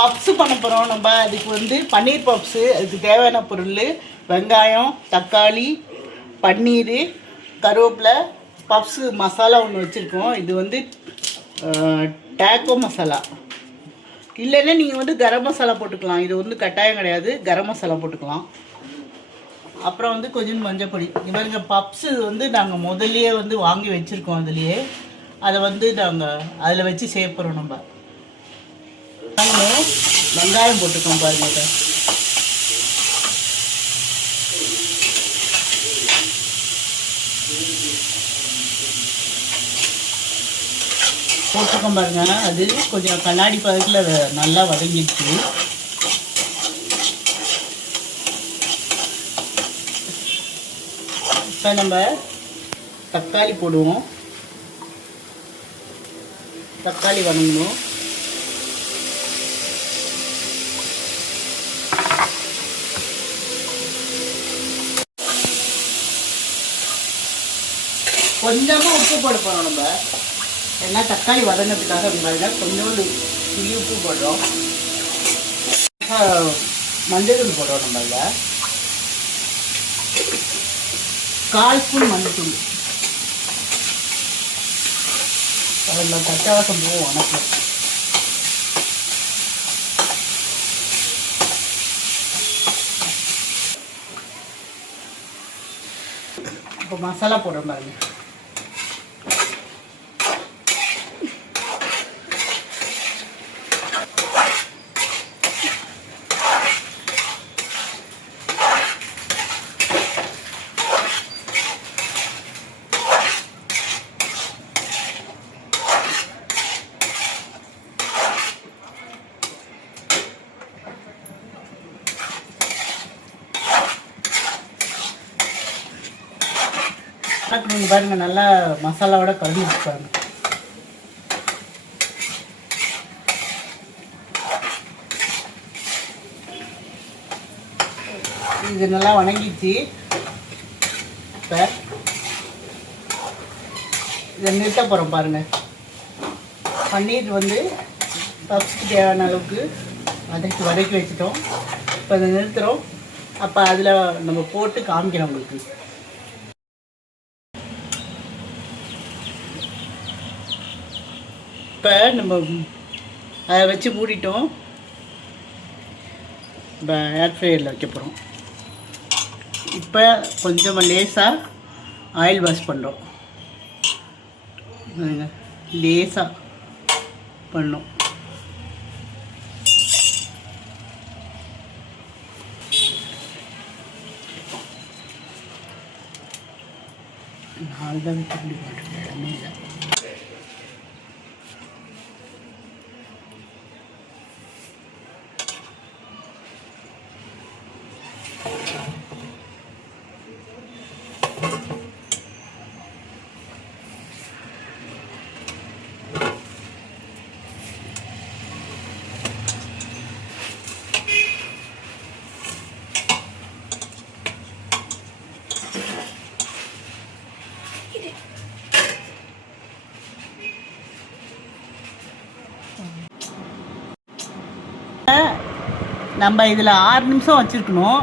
Puffs பண்ண போகிறோம் நம்ம. அதுக்கு வந்து பன்னீர் பப்ஸு. அதுக்கு தேவையான பொருள் வெங்காயம், தக்காளி, பன்னீர், கருவேப்பிலை, பப்ஸு மசாலா ஒன்று வச்சுருக்கோம். இது வந்து டேக்கோ மசாலா. இல்லைன்னா நீங்கள் வந்து கரம் மசாலா போட்டுக்கலாம். இது வந்து கட்டாயம் கிடையாது, கரம் மசாலா போட்டுக்கலாம். அப்புறம் வந்து கொஞ்சம் மஞ்சள் பொடி. இவங்க பப்ஸு வந்து நாங்கள் முதல்லையே வந்து வாங்கி வச்சுருக்கோம். அதுலேயே அதை வந்து நாங்கள் அதில் வச்சு சேர்ப்போம். நம்ம வெங்காயம் போட்டுக்கோம் பாருங்க. போட்டுக்கோம் பாருங்க. அது கொஞ்சம் கண்ணாடி பதத்தில் நல்லா வதங்கிடுச்சு. இப்போ நம்ம தக்காளி போடுவோம். தக்காளி வதங்கணும். கொஞ்சமாக உப்பு போட போகிறோம் நம்ம. ஏன்னா தக்காளி வதங்கிறதுக்காக பாருங்க கொஞ்சோண்டு புளி உப்பு போடுறோம். மஞ்சள் தூள் போடுறோம் நம்ம. இதில் 1/4 ஸ்பூன் மஞ்சள் தூள். அதில் கட்டாவாசம் போவோம் உனக்கு. இப்போ மசாலா போடுறோம் பாருங்க. பாருங்க நல்லா மசாலாவோட கலந்து வச்சுப்பாங்க. இது நல்லா வணங்கிச்சு. இப்போ இதை நிறுத்த போகிறோம் பாருங்க. பன்னீர் வந்து பப்ஸுக்கு தேவையான அளவுக்கு வதக்கி வச்சுட்டோம். இப்போ அதை நிறுத்துகிறோம். அப்போ அதில் நம்ம போட்டு காமிக்கிறோம் உங்களுக்கு. இப்போ நம்ம அதை வச்சு மூடிட்டோம். இப்போ ஏர் ஃப்ரையரில் வைக்க போகிறோம். இப்போ கொஞ்சம் லேசாக ஆயில் வாஷ் பண்ணுறோம். லேசாக பண்ணோம். நாலு தான் இப்படி பண்ணுறேன். இடமே இல்லை. நம்ம இதில் 6 நிமிஷம் வச்சுருக்கணும்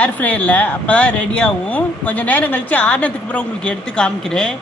ஏர் ஃப்ரையரில். அப்போ தான் ரெடியாகும். கொஞ்சம் நேரம் கழித்து ஆறுனதுக்கு அப்புறம் உங்களுக்கு எடுத்து காமிக்கிறேன்.